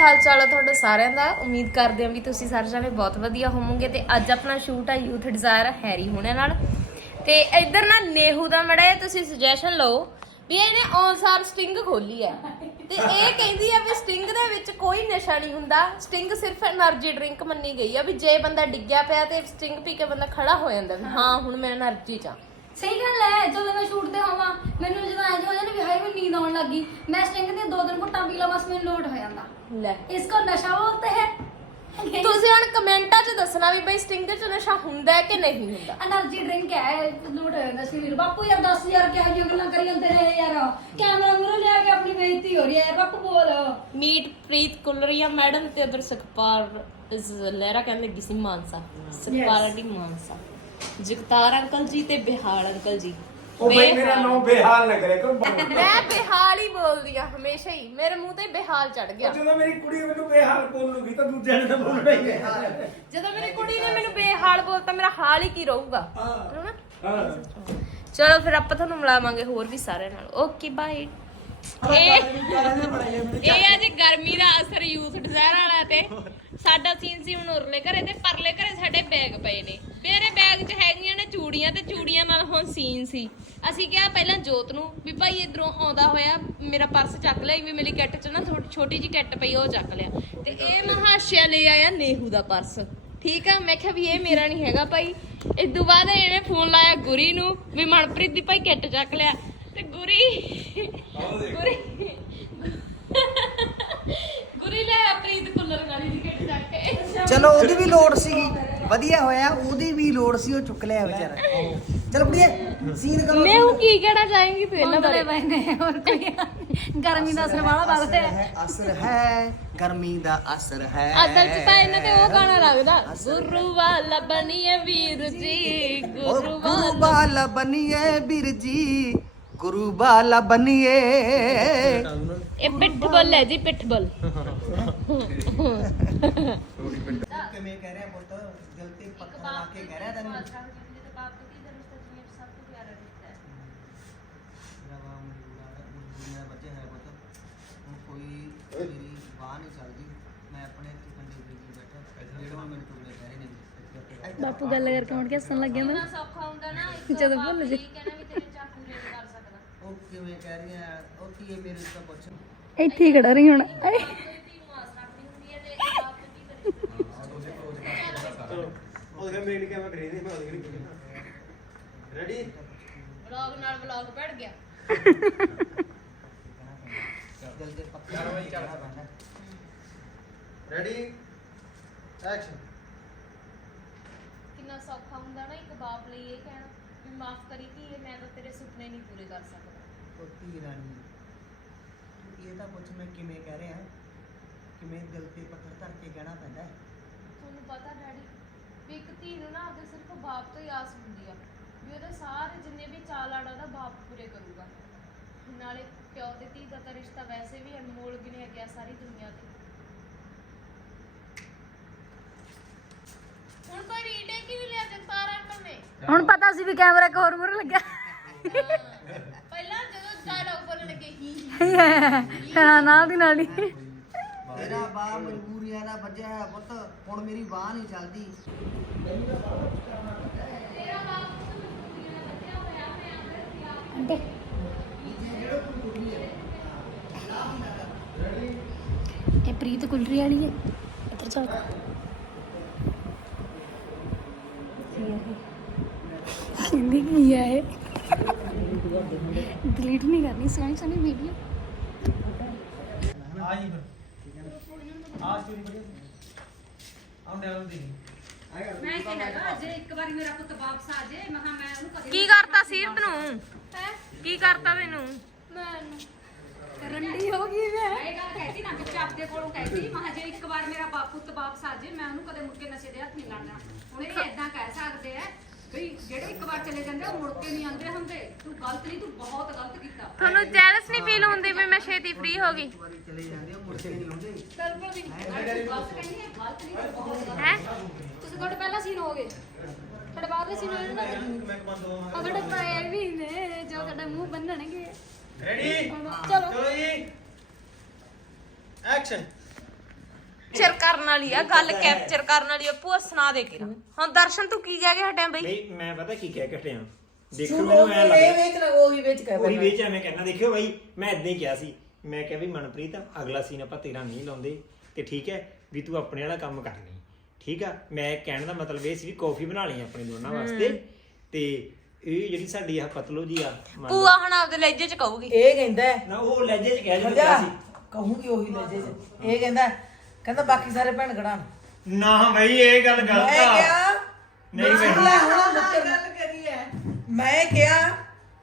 ਹਾਲ ਚਾਲ ਆ ਤੁਹਾਡਾ ਸਾਰਿਆਂ ਦਾ। ਉਮੀਦ ਕਰਦੇ ਹਾਂ ਵੀ ਤੁਸੀਂ ਸਾਰੇ ਜਣੇ ਬਹੁਤ ਵਧੀਆ ਹੋਵੋਗੇ ਤੇ ਅੱਜ ਆਪਣਾ ਸ਼ੂਟ ਆ ਯੂਥ ਡਿਜ਼ਾਇਰ ਹੈਰੀ ਹੁਣੇ ਨਾਲ। ਤੇ ਇੱਧਰ ਨਾ ਨੇਹੂ ਦਾ ਮੜਾ ਤੁਸੀਂ ਸੁਜੈਸ਼ਨ ਲਓ ਵੀ ਇਹਨੇ ਔਨਸਾਰ ਸਟਿੰਗ ਖੋਲੀ ਹੈ ਤੇ ਇਹ ਕਹਿੰਦੀ ਆ ਵੀ ਸਟਿੰਗ ਦੇ ਵਿੱਚ ਕੋਈ ਨਸ਼ਾ ਨਹੀਂ ਹੁੰਦਾ। ਸਟਿੰਗ ਸਿਰਫ એનર્ਜੀ ਡਰਿੰਕ ਮੰਨੀ ਗਈ ਆ ਵੀ ਜੇ ਬੰਦਾ ਡਿੱਗਿਆ ਪਿਆ ਤੇ ਸਟਿੰਗ ਪੀ ਕੇ ਬੰਦਾ ਖੜਾ ਹੋ ਜਾਂਦਾ ਵੀ ਹਾਂ, ਹੁਣ ਮੈਂ એનર્ਜੀ ਚ ਆ। ਸਹੀ ਗੱਲ ਹੈ ਜਦੋਂ ਮੈਂ ਸ਼ੂਟ ਤੇ ਹੋਵਾਂ ਮੈਨੂੰ ਜਦੋਂ ਐਂ ਹੋ ਜਾਂਦਾ ਵੀ ਹਾਏ ਮੈਨੂੰ ਨੀਂਦ ਆਉਣ ਲੱਗੀ ਮੈਂ ਸਟਿੰਗ ਦੇ ਦੋ ਦਿਨ ਘੁੱਟਾਂ ਪੀ ਲਵਾਂ ਬਸ ਮੈਨੂੰ ਲੋਟ ਹੋ ਜਾਂਦਾ। ਲੈ। ਇਸ ਕੋ ਨਸ਼ਾ ਬੋਲਤੇ ਹੈ। ਤੁਸੀਂ ਹੁਣ ਕਮੈਂਟਾਂ 'ਚ ਦੱਸਣਾ ਵੀ ਬਈ ਸਟਿੰਗਰ 'ਚ ਨਸ਼ਾ ਹੁੰਦਾ ਹੈ ਕਿ ਨਹੀਂ ਹੁੰਦਾ? એનર્ਜੀ ਡਰਿੰਕ ਹੈ ਲੋਟ ਹੋ ਜਾਂਦਾ ਸਰੀਰ। ਬਾਪੂ ਯਾਰ 10000 ਕਿਹੋ ਜਿਹੀਆਂ ਗੱਲਾਂ ਕਰੀ ਜਾਂਦੇ ਰਹੇ ਯਾਰ। ਕੈਮਰਾ ਮੂਰੇ ਲਿਆ ਕੇ ਆਪਣੀ ਬੇਇੱਜ਼ਤੀ ਹੋ ਰਹੀ ਹੈ। ਬਾਪੂ ਬੋਲ। ਮੀਟ ਪ੍ਰੀਤ ਕੁਲਰੀਆ ਮੈਡਮ ਤੇ ਉਧਰ ਸੁਖਪਾਲ ਜ਼- ਲਹਿਰਾ ਕਹਿਣ ਲੱਗੀ ਸੀ ਮਾਨਸਾ। ਸੁਖਪਾਲ ਦੀ ਮਾਨਸਾ। ਜਗਤਾਰ ਅੰਕਲ ਜੀ ਤੇ ਬਿਹਾਲ ਅੰਕਲ ਜੀ। ਉਹ ਬਈ ਮੇਰਾ ਨਾਮ ਬੇਹਾਲ ਨਾ ਕਰੇ ਕਰ ਮੈਂ ਬਿਹਾਲ ਹੀ ਬੋਲਦੀ ਆ ਹਮੇਸ਼ਾ ਹੀ। ਮੇਰੇ ਮੂੰਹ ਤੇ ਬਿਹਾਲ ਚੜ ਗਿਆ। ਜਦੋਂ ਮੇਰੀ ਕੁੜੀ ਮੈਨੂੰ ਬੇਹਾਲ ਬੋਲੂਗੀ ਤਾਂ ਦੂਜੇ ਨੇ ਤਾਂ ਬੋਲਣਾ ਹੀ ਹੈ। ਜਦੋਂ ਮੇਰੀ ਕੁੜੀ ਨੇ ਮੈਨੂੰ ਬਿਹਾਲ ਬੋਲਤਾ ਮੇਰਾ ਹਾਲ ਹੀ ਕੀ ਰਹੂਗਾ? ਹਨਾ? ਹਾਂ। ਚਲੋ ਫਿਰ ਆਪਾਂ ਤੁਹਾਨੂੰ ਮਿਲਾਵਾਂਗੇ ਹੋਰ ਵੀ ਸਾਰਿਆਂ ਨਾਲ। Okay bye. ਇਹ ਇਹ ਅੱਜ ਗਰਮੀ ਦਾ ਅਸਰ ਯੂਥ ਡਿਜ਼ਾਇਰ ਵਾਲਾ ਤੇ। ਸਾਡਾ ਸੀਨ ਸੀ ਹੁਣ ਉਰਲੇ ਘਰੇ ਤੇ ਪਰਲੇ ਘਰੇ ਸਾਡੇ ਬੈਗ ਪਏ ਨੇ ਮੇਰੇ ਬੈਗ 'ਚ ਹੈਗੀਆਂ ਨੇ ਚੂੜੀਆਂ ਤੇ ਚੂੜੀਆਂ ਨਾਲ ਹੁਣ ਸੀਨ ਸੀ। ਅਸੀਂ ਕਿਹਾ ਪਹਿਲਾਂ ਜੋਤ ਨੂੰ ਵੀ ਭਾਈ ਇਧਰੋਂ ਆਉਂਦਾ ਹੋਇਆ, ਮੇਰਾ ਪਰਸ ਚੱਕ ਲਿਆ ਵੀ ਮੇਰੀ ਕਿੱਟ 'ਚ ਨਾ ਥੋੜੀ ਛੋਟੀ ਜੀ ਕਿੱਟ ਪਈ ਉਹ ਚੱਕ ਲਿਆ। ਤੇ ਇਹ ਮਹਾਸ਼ਿਆ ਲੈ ਆਇਆ ਨੇਹੂ ਦਾ ਪਰਸ ਠੀਕ ਆ? ਮੈਂ ਕਿਹਾ ਵੀ ਇਹ ਮੇਰਾ ਨਹੀਂ ਹੈਗਾ ਭਾਈ। ਇਸ ਤੋਂ ਬਾਅਦ ਇਹਨੇ ਫੋਨ ਲਾਇਆ ਗੁਰੀ ਨੂੰ ਵੀ ਮਨਪ੍ਰੀਤ ਦੀ ਭਾਈ ਕਿੱਟ ਚੱਕ ਲਿਆ। ਤੇ ਗੁਰੀ ਗੁਰੀ ਗੁਰੀ ਲੈ ਆ ਪ੍ਰੀਤ ਕੁੱਲਰ ਵਾਲੀ ਦੀ ਕਿੱਟ ਚੱਕ ਕੇ। ਚਲੋ ਉਹਦੀ ਵੀ ਲੋੜ ਸੀਗੀ। ਵਧੀਆ ਹੋਇਆ, ਉਹਦੀ ਵੀ ਲੋੜ ਸੀ, ਉਹ ਚੁੱਕ ਲਿਆ ਵਿਚਾਰਾ। ਚਲ ਕੁੜੀਏ ਸੀਨ ਕਰੋ ਨੇਹੂ ਕੀ ਕਹਿਣਾ ਚਾਹੇਂਗੀ ਤੂੰ ਇਹਨਾਂ ਬਾਰੇ ਪਏ ਨੇ ਹੋਰ ਕੋਈ ਗਰਮੀ ਦਾ ਅਸਰ ਵਾਲਾ ਵੱਧ ਹੈ ਅਸਰ ਹੈ ਗਰਮੀ ਦਾ ਅਸਰ ਹੈ। ਅਸਲ ਚ ਤਾਂ ਇਹਨਾਂ ਤੇ ਉਹ ਗਾਣਾ ਲੱਗਦਾ ਗੁਰੂ ਵਾਲਾ ਬਣੀਏ ਵੀਰ ਜੀ ਉਹ ਗੁਰੂ ਵਾਲਾ ਬਾਲਾ ਬਨੀਏ ਵੀਰ ਜੀ ਗੁਰੂ ਬਾਲਾ ਬਨੀਏ ਇਹ ਪਿੱਠਬਲ ਹੈ ਜੀ ਪਿੱਠਬਲ। ਕਿਵੇਂ ਕਹਿ ਰਿਹਾ ਪੁੱਤ? ਦਿਲ ਤੇ ਪੱਥਰ ਲਾ ਕੇ ਕਹਿ ਰਿਹਾ ਤੈਨੂੰ। ਮੇਰਾ ਬੱਚਾ ਹੈ ਪੁੱਤ। ਹੁਣ ਕੋਈ ਮੇਰੀ ਬਾਹ ਨਹੀਂ ਚੱਲਦੀ। ਮੈਂ ਆਪਣੇ ਇੱਥੇ ਕੰਡੇ ਬੀਜੀ ਬੈਠਾ। ਜਿਹੜਾ ਮੈਨੂੰ ਤੁਮਨੇ ਕਹਿ ਰਹੇ ਨੇ ਬਾਪੂ ਗੱਲ ਕਰਕੇ ਮੁੜ ਕੇ ਹੱਸਣ ਲੱਗ ਗਿਆ ਨਾ ਸੌਖਾ ਹੁੰਦਾ ਨਾ ਇੱਕ ਜਦੋਂ ਭੁੱਲ ਜੇ। ਇਹ ਕਹਿਣਾ ਵੀ ਤੇਰੇ ਚਾਕੂ ਰੇਡ ਕਰ ਸਕਦਾ। ਉਹ ਕਿਵੇਂ ਕਹਿ ਰਹੀਆਂ ਉਹ ਕੀ ਹੈ ਮੇਰੇ ਤੋਂ ਪੁੱਛ? ਇੱਥੇ ਹੀ ਖੜਾ ਰਹੀ ਹੁਣ। ਆਏ। ਉਹਦੇ ਮੇਨ ਕਿਵੇਂ ਕਰੀ ਨਹੀਂ ਮੈਂ ਉਹਦੀ ਨਹੀਂ। ਰੈਡੀ ਵਲੌਗ ਨਾਲ ਵਲੌਗ ਪੜ ਗਿਆ। ਦਿਲ ਦੇ ਪੱਥਰ ਲਾ ਕੇ ਕਹਿਣਾ ਪੈਂਦਾ ਰੈਡੀ ਐਕਸ਼ਨ ਕਿੰਨਾ ਸੌਖਾ ਹੁੰਦਾ ਨਾ ਇੱਕ ਬਾਪ ਲਈ ਇਹ ਕਹਿਣਾ ਵੀ ਮਾਫ ਕਰੀ ਕਿ ਮੈਂ ਤਾਂ ਤੇਰੇ ਸੁਪਨੇ ਨਹੀਂ ਪੂਰੇ ਕਰ ਸਕਦਾ। ਉਹ ਧੀ ਰਾਣੀ ਇਹ ਤਾਂ ਪੁੱਛ ਮੈਂ ਕਿਵੇਂ ਕਹਿ ਰਿਹਾ ਕਿਵੇਂ ਦਿਲ ਤੇ ਪੱਥਰ ਧਰ ਕੇ ਕਹਿਣਾ ਪੈਂਦਾ ਹੈ। ਤੁਹਾਨੂੰ ਪਤਾ ਡੈਡੀ ਵੀ ਇੱਕ ਧੀ ਨੂੰ ਨਾ ਆਪਦੇ ਸਿਰਫ ਬਾਪ ਤੋਂ ਹੀ ਆਸ ਹੁੰਦੀ ਆ ਵੀ ਉਹਦੇ ਸਾਰੇ ਜਿੰਨੇ ਵੀ ਚਾਲ ਆੜਾ ਉਹਦਾ ਬਾਪ ਪੂਰੇ ਕਰੂਗਾ। ਨਾਲੇ ਪਿਓ ਤੇ ਧੀ ਦਾ ਤਾਂ ਰਿਸ਼ਤਾ ਵੈਸੇ ਵੀ ਅਨਮੋਲ ਗਿਣਿਆ ਗਿਆ ਸਾਰੀ ਦੁਨੀਆ ਤੇ। ਹੁਣ ਕੋਈ ਰੀਟੇਕ ਹੀ ਵੀ ਲਿਆ ਜਗਤਾਰ ਅੰਕਲ ਨੇ? ਹੁਣ ਪਤਾ ਸੀ ਵੀ ਕੈਮਰਾ ਇੱਕ ਹੋਰ ਮੂਰੇ ਲੱਗਿਆ ਪਹਿਲਾਂ ਜਦੋਂ ਡਾਇਲੌਗ ਬੋਲਣ ਲੱਗੇ ਹੀ ਹਾਂ ਨਾਲ ਦੀ ਨਾਲ ਹੀ। ਤੇਰਾ ਬਾਹ ਮਜਬੂਰੀਆਂ ਦਾ ਵੱਜਿਆ ਹੈ ਪੁੱਤ ਹੁਣ ਮੇਰੀ ਬਾਹ ਨਹੀਂ ਚੱਲਦੀ। ਇਹ ਪ੍ਰੀਤ ਕੁਲਰੀ ਵਾਲੀ ਹੈ। ਇੱਧਰ ਚੱਲ। ਹਿੰਦੀ ਕੀ ਹੈ ਇਹ? ਡਿਲੀਟ ਨਹੀਂ ਕਰਨੀ ਸੋਹਣੀ ਸੋਹਣੀ ਵੀਡੀਓ ਆ ਜੀ ਫਿਰ। ਆ ਸਟੋਰੀ ਬੜੀ ਆਉਂ ਡਾਇਲੌਗ ਦੀ ਮੈਂ ਕਿਹਾ ਜੇ ਇੱਕ ਵਾਰੀ ਮੇਰਾ ਪੁੱਤ ਵਾਪਸ ਆ ਜੇ ਮੈਂ ਕਿਹਾ ਮੈਂ ਉਹਨੂੰ ਕਦੇ ਕੀ ਕਰਤਾ ਸੀਰਤ ਨੂੰ? ਹੈ? ਕੀ ਕਰਤਾ ਤੈਨੂੰ? ਰੰਡੀ ਹੋ ਗਈ ਮੈਂ। ਇਹ ਗੱਲ ਕਹਿਤੀ ਨਾ ਵਿੱਚ ਆਪਦੇ ਕੋਲੋਂ ਕਹਿਤੀ ਮੈਂ ਕਿਹਾ ਜੇ ਇੱਕ ਵਾਰ ਮੇਰਾ ਬਾਪ ਪੁੱਤ ਵਾਪਸ ਆ ਜੇ ਮੈਂ ਉਹਨੂੰ ਕਦੇ ਮੁੜ ਕੇ ਨਸ਼ੇ ਦੇ ਹੱਥ ਨਹੀਂ ਲਾਣਾ। ਹੁਣ ਇਹ ਇਦਾਂ ਕਹਿ ਸਕਦੇ ਆ ਵੀ ਜਿਹੜੇ ਇੱਕ ਵਾਰ ਚਲੇ ਜਾਂਦੇ ਉਹ ਮੁੜ ਕੇ ਨਹੀਂ ਆਉਂਦੇ ਹੁੰਦੇ। ਤੂੰ ਗਲਤ ਨਹੀਂ ਤੂੰ ਬਹੁਤ ਗਲਤ ਕੀਤਾ। ਤੁਹਾਨੂੰ ਜੈਲਸ ਨਹੀਂ ਫੀਲ ਹੁੰਦੀ ਵੀ ਮੈਂ ਛੇਤੀ ਫ੍ਰੀ ਹੋ ਗਈ? ਇੱਕ ਵਾਰੀ ਚਲੇ ਜਾਂਦੇ ਉਹ ਮੁੜ ਕੇ ਨਹੀਂ ਆਉਂਦੇ। ਗਲਤ ਕਹਿੰਦੀ ਹੈ ਗਲਤ ਨਹੀਂ ਤੂੰ ਬਹੁਤ ਗਲਤ ਹੈ? ਤੁਸੀਂ ਤੁਹਾਡੇ ਪਹਿਲਾ ਸੀਨ ਹੋ ਗਏ ਤੁਹਾਡੇ ਬਾਅਦ ਦੇ ਸੀਨ ਹੋਏ ਨਾ? ਮੈਂ ਬੰਦ ਹੋਵਾਂ ਉਹ ਤੁਹਾਡੇ ਪ੍ਰਾਇਰ ਵੀ ਨੇ ਜੋ ਤੁਹਾਡਾ ਮੂੰਹ ਬੰਨਣਗੇ। ਰੈਡੀ ਚਲੋ। ਚਲੋ ਜੀ। ਐਕਸ਼ਨ ਕੈਪਚਰ ਕਰਨ ਵਾਲੀ ਆ ਗੱਲ ਕੈਪਚਰ ਕਰਨ ਵਾਲੀ ਆ ਭੂਆ ਸੁਣਾ ਦੇ ਕੇ ਹੁਣ ਦਰਸ਼ਨ ਤੂੰ ਕੀ ਕਹਿ ਕੇ ਹਟਿਆ ਬਈ? ਬਈ ਮੈਂ ਪਤਾ ਕੀ ਕਹਿ ਘਟਿਆ ਦੇਖੋ ਮੈਨੂੰ ਐ ਇਹ ਲੱਗਦਾ। ਵੇਚ ਨਾ ਉਹ ਹੀ ਵੇਚ ਕਰ ਉਹੀ ਵਿੱਚ ਐਵੇਂ ਕਹਿਣਾ। ਦੇਖਿਓ ਬਾਈ ਮੈਂ ਇਦਾਂ ਹੀ ਕਿਹਾ ਸੀ। ਮੈਂ ਕਿਹਾ ਵੀ ਮਨਪ੍ਰੀਤ ਅਗਲਾ ਸੀਨ ਆਪਾਂ ਤੇਰਾ ਨਹੀਂ ਲਾਉਂਦੇ। ਤੇ ਠੀਕ ਹੈ ਵੀ ਤੂੰ ਆਪਣੇ ਵਾਲਾ ਕੰਮ ਕਰ ਲਈ ਠੀਕ ਆ? ਮੈਂ ਕਹਿਣ ਦਾ ਮਤਲਬ ਇਹ ਸੀ ਵੀ ਕਾਫੀ ਬਣਾ ਲਈ ਆਪਣੇ ਦੋਨਾਂ ਵਾਸਤੇ। ਤੇ ਇਹ ਜਿਹੜੀ ਸਾਡੀ ਆ ਪਤਲੋ ਜੀ ਆ ਮੰਨ ਲਓ- ਭੂਆ ਹੁਣ ਆਪਦੇ ਲਹਿਜੇ ਚ ਕਹੂਗੀ। ਇਹ ਕਹਿੰਦਾ ਹੈ, ਨਾ ਉਹ ਲਹਿਜੇ ਚ ਕਹਿ ਦਿੰਦਾ ਸੀ। ਕਹੂੰਗੀ ਉਹੀ ਲੈ ਜੇ ਇਹ ਕਹਿੰਦਾ ਕਹਿੰਦਾ ਬਾਕੀ ਸਾਰੇ ਭੈਣ ਖੜਾ ਨਾ। ਬਈ ਇਹ ਗੱਲ ਗਲਤ ਮੈਂ ਆ ਕਿਹਾ ਨਹੀਂ ਮੈਂ ਬਈ। ਹੁਣ ਗੱਲ ਕਰੀ ਹੈ। ਮੈਂ ਕਿਹਾ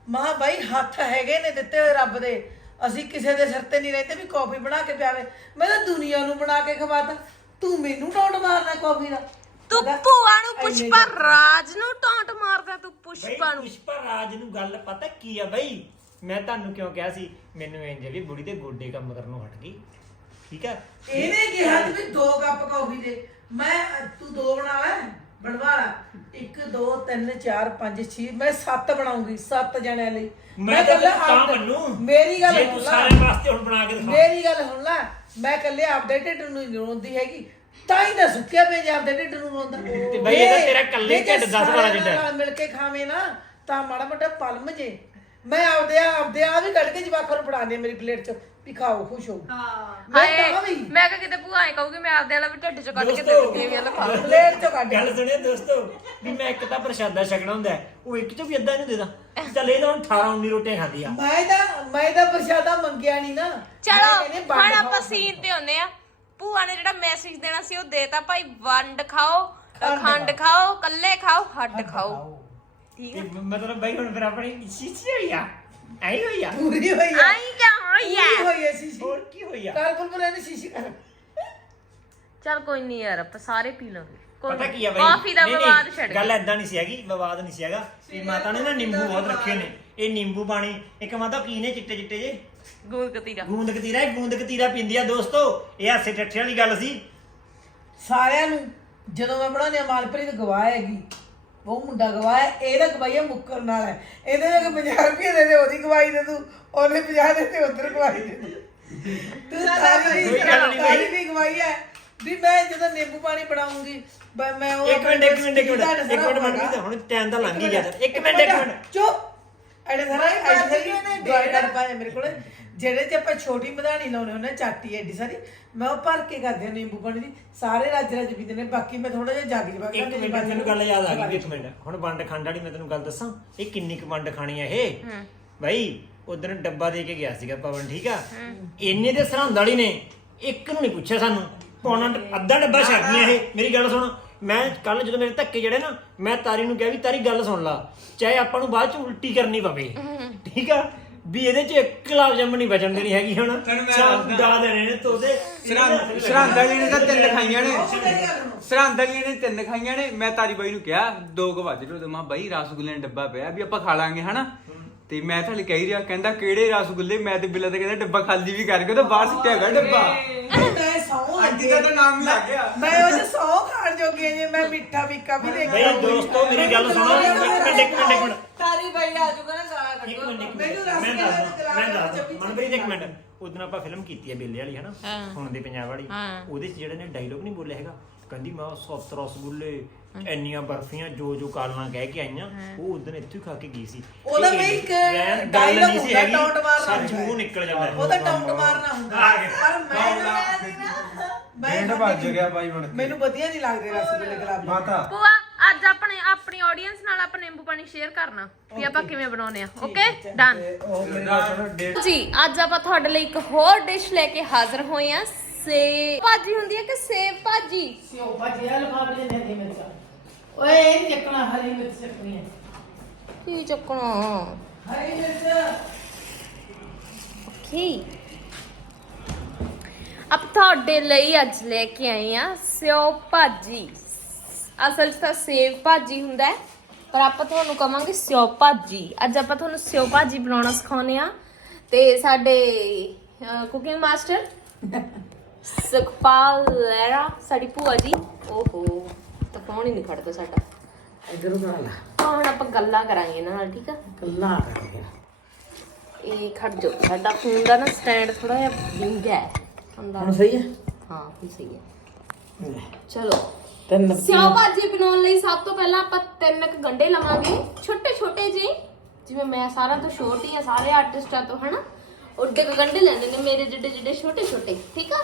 ਮਾਂ ਬਾਈ ਹੱਥ ਹੈਗੇ ਨੇ ਦਿੱਤੇ ਹੋਏ ਰੱਬ ਦੇ। ਅਸੀਂ ਕਿਸੇ ਦੇ ਸਿਰ ਤੇ ਨਹੀਂ ਰਹਿੰਦੇ ਵੀ ਕਾਫੀ ਬਣਾ ਕੇ ਪਿਆਵੇ। ਮੈਂ ਤਾਂ ਦੁਨੀਆ ਨੂੰ ਬਣਾ ਕੇ ਖਵਾਤਾ। ਤੂੰ ਮੈਨੂੰ ਟੌਂਟ ਮਾਰਨਾ ਕਾਫੀ ਦਾ। ਤੂੰ ਭੂਆ ਨੂੰ ਪੁਸ਼ਪਾ ਰਾਜ ਨੂੰ ਟੌਂਟ ਮਾਰਦਾ ਤੂੰ ਪੁਸ਼ਪਾ ਨੂੰ ਪੁਸ਼ਪਾ ਰਾਜ ਨੂੰ ਗੱਲ ਪਤਾ ਕੀ ਆ ਬਈ? ਮੈਂ ਤੁਹਾਨੂੰ ਕਿਉਂ ਕਿਹਾ ਸੀ? ਮੈਨੂੰ ਇੰਜ ਵੀ ਬੁੜੀ ਦੇ ਗੋਡੇ ਕੰਮ ਕਰਨੋਂ ਹਟ ਗਈ। ਠੀਕ ਆ? ਇਹਨੇ ਕਿਹਾ ਸੀ ਵੀ ਦੋ ਕੱਪ ਕਾਫੀ ਦੇ। ਮੈਂ ਤੂੰ ਦੋ ਬਣਾ ਲੈ ਬਣਵਾ ਲੈ। 1 2 3 4 5 6 ਮੈਂ 7 ਬਣਾਉਂਗੀ 7 ਜਣਿਆਂ ਲਈ। ਮੈਂ ਆਪਦੇ- ਮੰਨੂ। ਮੇਰੀ ਗੱਲ ਜੇ ਸੁਣ ਤੂੰ ਲੈ। ਸਾਰਿਆਂ ਵਾਸਤੇ ਹੁਣ ਬਣਾ ਕੇ ਦਿਖਾ। ਮੇਰੀ ਗੱਲ ਸੁਣ ਲੈ। ਮੈਂ ਕੱਲੇ ਆਪਦੇ ਢਿੱਡ ਨੂੰ ਹੀ ਰੋਂਦੀ ਹੈਗੀ। ਤਾਂ ਹੀ ਤਾਂ ਸੁੱਕਿਆ ਪਿਆ ਜੇ ਆਪਦੇ ਢਿੱਡ ਨੂੰ ਰੋਂਦਾ ਤੇ ਬਈ ਇਹਦਾ ਤੇਰਾ ਇਕੱਲੇ ਤੇ ਢਿੱਡ ਦਸ ਵਾਲਾ ਸਾਰਿਆਂ ਜਿੱਡਾ ਹੈ। ਨਾਲ ਮਿਲ ਕੇ ਖਾਵੇਂ ਨਾ ਤਾਂ ਮਾੜਾ ਮੋਟਾ ਪਲਮ ਜੇ। ਮੈਂ ਆਪਦੇ ਆਪਦੇ ਆ ਵੀ ਕੱਢ ਕੇ ਜਵਾਖਾਂ ਨੂੰ ਫੜਾਣੀ ਮੇਰੀ ਪਲੇਟ 'ਚ ਵੀ ਖਾਓ ਖੁਸ਼ ਹੋ। ਮੈਂ ਹਾਏ ਤਾਂ ਵੀ। ਮੈਂ ਕਿਹਾ ਕਿਤੇ ਭੂਆ ਐ ਕਹੂਗੀ ਮੈਂ ਆਪਦੇ ਵਾਲਾ ਵੀ ਢਿੱਡ ਚ ਕੱਢ ਕੇ ਦੇ ਦੋਸਤੋ, ਦਿੱਤੀ ਹੈ ਵੀ ਲੋ ਖਾ ਪਲੇਟ 'ਚੋਂ ਕੱਢ ਗੱਲ ਸੁਣਿਓ ਦੋਸਤੋ ਵੀ ਮੈਂ ਇੱਕ ਤਾਂ ਪ੍ਰਸ਼ਾਦਾ ਛਕਣਾ ਹੁੰਦਾ ਹੈ, ਉਹ ਇੱਕ ਚੋਂ ਵੀ ਅੱਧਾ ਇਹਨੂੰ ਦੇ ਦਾਂ ਚੱਲ ਇਹ ਤਾਂ ਹੁਣ 18 19 ਰੋਟੀਆਂ ਖਾਦੀ ਆ ਮੈਂ ਤਾਂ ਮੈਂ ਤਾਂ ਪ੍ਰਸ਼ਾਦਾ ਮੰਗਿਆ ਨਹੀਂ ਨਾ। ਚਲੋ ਮੈਂ ਹੁਣ ਆਪਾਂ। ਸੀਨ ਤੇ ਹੁੰਦੇ ਆ ਭੂਆ ਨੇ ਜਿਹੜਾ ਮੈਸੇਜ ਦੇਣਾ ਸੀ ਉਹ ਦੇਤਾ ਭਾਈ ਵੰਡ ਖਾਓ ਖੰਡ ਖੰਡ ਖਾਓ। ਕੱਲੇ ਖਾਓ ਹੱਡ ਖਾਓ। ਠੀਕ ਤੇ ਹੈ ਮਤਲਬ ਬਈ ਹੁਣ ਫਿਰ ਆਪਣੀ ਸ਼ੀਸ਼ੀ ਹੋਈ ਆ? ਐਂ ਹੋਈ ਆ? ਪੂਰੀ ਹੋਈ ਹੈ ਆਈ ਕਿਆ ਪੂਰੀ ਹੋਇਆ ਹੋਈ ਹੈ ਸ਼ੀਸ਼ੀ। ਹੋਰ ਕੀ ਹੋਈ ਆ? ਕਾਲ ਬੁਲਬੁਲ ਨੇ ਸ਼ੀਸ਼ੀ ਕਰ। ਚਲ ਕੋਈ ਨਹੀਂ ਯਾਰ ਆਪਾਂ ਸਾਰੇ ਪੀ ਲਾਂਗੇ। ਕੋਈ ਪਤਾ ਕੀ ਆ ਬਈ? ਕਾਫੀ ਦਾ ਨਹੀਂ, ਨਹੀਂ, ਵਿਵਾਦ ਛੱਡ ਗੱਲ ਗਿਆ ਐਦਾਂ ਨਹੀਂ ਸੀ ਹੈਗੀ ਵਿਵਾਦ ਨਹੀਂ ਸੀ ਹੈਗਾ। ਵੀ ਮਾਤਾ ਨੇ ਨਾ ਨਿੰਬੂ ਬਹੁਤ ਰੱਖੇ ਨੇ। ਇਹ ਨਿੰਬੂ ਪਾਣੀ ਇੱਕ ਮਾਤਾ ਕੀ ਨੇ ਚਿੱਟੇ ਚਿੱਟੇ ਜੇ। ਗੂੰਦ ਕਤੀਰਾ। ਗੂੰਦ ਕਤੀਰਾ ਇਹ ਗੂੰਦ ਕਤੀਰਾ ਪੀਂਦੀ ਆ ਦੋਸਤੋ। ਇਹ ਹਾਸੇ ਠੱਠੇ ਵਾਲੀ ਗੱਲ ਸੀ। ਸਾਰਿਆਂ ਨੂੰ ਜਦੋਂ ਮੈਂ ਬਣਾਉਂਦੀ ਆ ਮਾਲਪ੍ਰੀਤ ਗਵਾਹ ਹੈਗੀ ਉਹ ਮੁੰਡਾ ਗਵਾਹ ਹੈ ਇਹਦਾ ਗਵਾਈਆ ਮੁੱਕਰ ਨਾਲ ਹੈ। ਇਹਦੇ ਜੋ 50 ਰੁਪਏ ਦੇ ਦੇ ਉਹਦੀ ਦੇ ਤੂੰ ਉਹਨੇ 50 ਦੇ ਤੇ ਉਧਰ ਗਵਾਹੀ ਦੇ ਦੇ। ਤੂੰ ਸਾਰੀ ਕੋਈ ਗੱਲ ਨਹੀਂ ਸਾਰੀ ਦੀ ਗਵਾਹੀ ਹੈ। ਵੀ ਮੈਂ ਜਦੋਂ ਨਿੰਬੂ ਪਾਣੀ ਬਣਾਉਂਗੀ ਮੈਂ ਉਹ ਇੱਕ ਮਿੰਟ ਇੱਕ ਮਿੰਟ ਇੱਕ ਮਿੰਟ। ਇੱਕ ਮਿੰਟ ਮੰਨ ਹੁਣ ਟਾਈਮ ਤਾਂ ਲੰਘ ਹੀ ਗਿਆ। ਇੱਕ ਮਿੰਟ ਇੱਕ ਮਿੰਟ। ਚੁੱਪ। ਐਡੇ ਸਾਰਾ ਐਡੇ ਸਾਰੀ ਦਵਾਈ ਦਾ ਪਾਇਆ ਮੇਰੇ ਕੋਲ। ਜਿਹੜੇ ਤੇ ਆਪਾਂ ਛੋਟੀ ਮਧਾਣੀ ਲਾਉਣੇ ਹੁੰਦੇ ਚਾਟੀ ਐਡੀ ਸਾਰੀ ਮੈਂ ਉਹ ਭਰ ਕੇ ਕਰਦੇ ਹਾਂ ਨਿੰਬੂ ਪਾਣੀ ਦੀ। ਸਾਰੇ ਰੱਜ ਰੱਜ ਪੀਂਦੇ ਨੇ ਬਾਕੀ ਮੈਂ ਥੋੜਾ ਜਿਹਾ ਜਾਗ ਜਵਾ ਇੱਕ ਮਿੰਟ ਮੈਨੂੰ ਗੱਲ ਯਾਦ ਆ ਗਈ ਇੱਕ ਮਿੰਟ। ਹੁਣ ਵੰਡ ਖੰਡ ਵਾਲੀ ਮੈਂ ਤੈਨੂੰ ਗੱਲ ਦੱਸਾਂ ਇਹ ਕਿੰਨੀ ਕੁ ਵੰਡ ਖਾਣੀ ਆ ਇਹ? ਭਾਈ ਉਧਰ ਡੱਬਾ ਦੇ ਕੇ ਗਿਆ ਸੀਗਾ ਪਵਨ ਠੀਕ ਆ? ਇੰਨੇ ਦੇ ਸਰਹੰਦ ਵਾਲੀ ਨੇ ਇੱਕ ਨੂੰ ਨਹੀਂ ਪੁੱਛਿਆ ਸਾਨੂੰ। ਪੌਣਾ ਅੱਧਾ ਡੱਬਾ ਛੱਡ ਗਿਆ ਇਹ। ਮੇਰੀ ਗੱਲ ਸੁਣ ਮੈਂ ਕੱਲ ਜਦੋਂ ਮੇਰੇ ਧੱਕੇ ਜਿਹੜੇ ਨਾ ਮੈਂ ਤਾਰੀ ਨੂੰ ਕਿਹਾ ਵੀ ਤਾਰੀ ਗੱਲ ਸੁਣ ਲਾ ਚਾਹੇ ਆਪਾਂ ਨੂੰ ਬਾਅਦ ਚ ਉਲਟੀ ਕਰਨੀ ਪਵੇ ਠੀਕ ਆ? ਵੀ ਇਹਦੇ ਚ ਇੱਕ ਗੁਲਾਬ ਜਾਮਣ ਨਹੀਂ ਬਚਣ ਦੇਣੀ ਹੈਗੀ ਹੁਣ। ਡਾ ਦੇਣੇ ਨੇ ਤੋਦੇ ਸਰਹੰਦ ਵਾਲੀ ਨੇ ਤਾਂ ਤਿੰਨ ਖਾਈਆਂ ਨੇ। ਸਰਹੰਦ ਵਾਲੀ ਨੇ ਤਿੰਨ ਖਾਈਆਂ ਨੇ। ਮੈਂ ਤਾਰੀ ਬਾਈ ਨੂੰ ਕਿਹਾ ਦੋ ਕੁ ਵੱਜ ਗਏ ਤੇ ਮੈਂ ਬਾਈ ਰਸਗੁੱਲੇ ਦਾ ਡੱਬਾ ਪਿਆ ਵੀ ਆਪਾਂ ਖਾ ਲਾਂਗੇ ਹਨਾ? ਤੇ ਮੈਂ ਤਾਂ ਹਲੇ ਕਹਿ ਰਿਹਾ ਕਹਿੰਦਾ ਕਿਹੜੇ ਰਸਗੁੱਲੇ ਮੈਂ ਤੇ ਬਿੱਲਾ ਤੇ ਕਹਿੰਦਾ ਡੱਬਾ ਖਾਲੀ ਵੀ ਕਰਕੇ ਤਾਂ ਬਾਹਰ ਸਿੱਟਿਆ ਹੈਗਾ ਡੱਬਾ। ਮੈਂ ਸੌਂ ਅੱਜ ਦਾ ਤਾਂ ਨਾਮ ਹੀ ਲੱਗ ਗਿਆ। ਮੈਂ ਉਹ ਚ ਸੌ ਖਾਣ ਜੋਗੀ ਹਾਂ ਜੇ ਮੈਂ ਮਿੱਠਾ ਮਿੱਕਾ ਵੀ ਆਊਂਗੀ। ਦੋਸਤੋ ਮੇਰੀ ਗੱਲ ਸੁਣੋ ਇੱਕ ਮਿੰਟ ਇੱਕ ਮਿੰਟ ਇੱਕ ਮਿੰਟ। ਤਾਰੀ ਬਾਈ ਆ ਜਾਊਗਾ ਨਾ ਗਾਲਾਂ ਇੱਕ ਕੱਢੋ ਮਿੰਟ ਇੱਕ ਮੈਨੂੰ ਮਿੰਟ ਰਸ ਮੈਂ ਕੇ ਦੱਸਦਾ ਮੈਂ ਗਲਾਸ ਦੱਸਦਾ। ਚ? ਮਨਪ੍ਰੀਤ ਇੱਕ ਮਿੰਟ। ਉਦੋਂ ਆਪਾਂ ਫਿਲਮ ਕੀਤੀ ਹੈ ਬੇਲੇ ਵਾਲੀ ਹਨਾ ਹਾਂ। ਹੁਣ ਦੇ ਪੰਜਾਬ ਵਾਲੀ ਹਾਂ। ਉਹਦੇ 'ਚ ਜਿਹੜੇ ਨੇ ਡਾਇਲੋਗ ਨਹੀਂ ਬੋਲਿਆ ਹੈਗਾ ਕਹਿੰਦੀ ਮੈਂ ਸੱਤ ਰਸਗੁੱਲੇ ਇੰਨੀਆਂ ਬਰਫੀਆਂ ਜੋ ਜੋ ਕਾਲਣਾ ਕਹਿ ਕੇ ਆਈਆਂ ਉਹ ਉਦੋਂ ਇੱਥੇ ਹੀ ਖਾ ਕੇ ਗਈ ਸੀ ਉਹਦਾ ਵੀ ਇੱਕ ਸੀ ਹੁੰਦਾ, ਟੌਂਟ ਮਾਰਨਾ ਹੁੰਦਾ ਹੈ। ਮੂੰਹ ਨਿਕਲ ਜਾਂਦਾ ਹੈ। ਉਹਦਾ ਟੌਂਟ ਮਾਰਨਾ ਹੁੰਦਾ ਆ ਗਿਆ। ਪਰ ਮੈਂ ਨਾ ਮੈਂ ਨਾ ਮੈਂ ਡੇਢ ਵੱਜ ਗਿਆ ਬਾਈ ਬਣ ਕੇ। ਮੈਨੂੰ ਵਧੀਆ ਨਹੀਂ ਲੱਗਦੇ ਰਸਗੁੱਲੇ ਗੁਲਾਬ ਜਾਮੁਨ। ਮਾਤਾ ਭੂਆ ਅੱਜ ਆਪਣੇ ਆਪਣੀ ਆਡੀਅנס ਨਾਲ ਆਪਾਂ ਨਿੰਬੂ ਪਾਣੀ ਸ਼ੇਅਰ ਕਰਨਾ ਵੀ ਆਪਾਂ ਕਿਵੇਂ ਬਣਾਉਨੇ ਆ ਓਕੇ ਡਨ ਉਹ ਮੇਰੇ ਨਾਲ ਜੀ ਅੱਜ ਆਪਾਂ ਤੁਹਾਡੇ ਲਈ ਇੱਕ ਹੋਰ ਡਿਸ਼ ਲੈ ਕੇ ਹਾਜ਼ਰ ਹੋਏ ਆ ਸੇਵ ਭਾਜੀ ਹੁੰਦੀ ਹੈ ਕਿ ਸੇਵ ਭਾਜੀ? ਸਿਓ ਭਾਜੀ ਆ ਲਫਾਫੇ ਦੇ ਦੇ ਮਿਰਚਾਂ। ਓਏ ਇਹ ਨੀ ਚੱਕਣਾ ਹਰੀ ਮਿਰਚ ਚੱਕਣੀ ਹੈ ਕੀ ਚੱਕਣਾ? ਹਰੀ ਮਿਰਚ। ਓਕੇ। ਆਪ ਤੁਹਾਡੇ ਲਈ ਅੱਜ ਲੈ ਕੇ ਆਏ ਆ ਸਿਓ ਭਾਜੀ। ਅਸਲ 'ਚ ਤਾਂ ਸੇਵ ਭਾਜੀ ਹੁੰਦਾ ਹੈ ਪਰ ਆਪਾਂ ਤੁਹਾਨੂੰ ਕਵਾਂਗੇ ਸਿਓ ਭਾਜੀ। ਅੱਜ ਆਪਾਂ ਤੁਹਾਨੂੰ ਸਿਓ ਭਾਜੀ ਬਣਾਉਣਾ ਸਿਖਾਉਨੇ ਆ ਤੇ ਸਾਡੇ ਕੁਕਿੰਗ ਮਾਸਟਰ ਸੁਖਪਾਲ ਲਹਿਰਾ ਸਾਡੀ ਭੂਆ ਜੀ। ਓਹੋ ਤਾਂ ਫੋਨ ਹੀ ਨਹੀਂ ਖੜਦਾ ਸਾਡਾ। ਇਧਰ ਉਧਰ ਲਾ। ਤਾਂ ਹੁਣ ਆਪਾਂ ਗੱਲਾਂ ਕਰਾਂਗੇ ਇਹਨਾਂ ਨਾਲ ਠੀਕ ਆ? ਕੱਲਾ ਕਰਕੇ ਇਹ ਖੜ ਜੋ ਸਾਡਾ ਫੋਨ ਦਾ ਨਾ ਸਟੈਂਡ ਥੋੜਾ ਜਿਹਾ ਵਿੰਗਾ ਹੈ। ਹੁਣ ਸਹੀ ਹੈ? ਹਾਂ ਵੀ ਸਹੀ ਹੈ। ਚਲੋ। ਤਿੰਨ ਸਿਆਓ ਭਾਜੀ ਬਣਾਉਣ ਲਈ ਸਭ ਤੋਂ ਪਹਿਲਾਂ ਆਪਾਂ ਤਿੰਨ ਕੁ ਗੰਡੇ ਲਵਾਂਗੇ। ਛੋਟੇ ਛੋਟੇ ਜਿਹੇ। ਜਿਵੇਂ ਮੈਂ ਸਾਰਿਆਂ ਤੋਂ ਛੋਟੀ ਆ ਸਾਰੇ ਆਰਟਿਸਟਾਂ ਤੋਂ ਹਨਾ? ਉੱਡੇ ਕੁ ਗੰਡੇ ਲੈਣੇ ਨੇ ਮੇਰੇ ਜਿੱਡੇ ਜਿੱਡੇ ਛੋਟੇ ਛੋਟੇ। ਠੀਕ ਆ?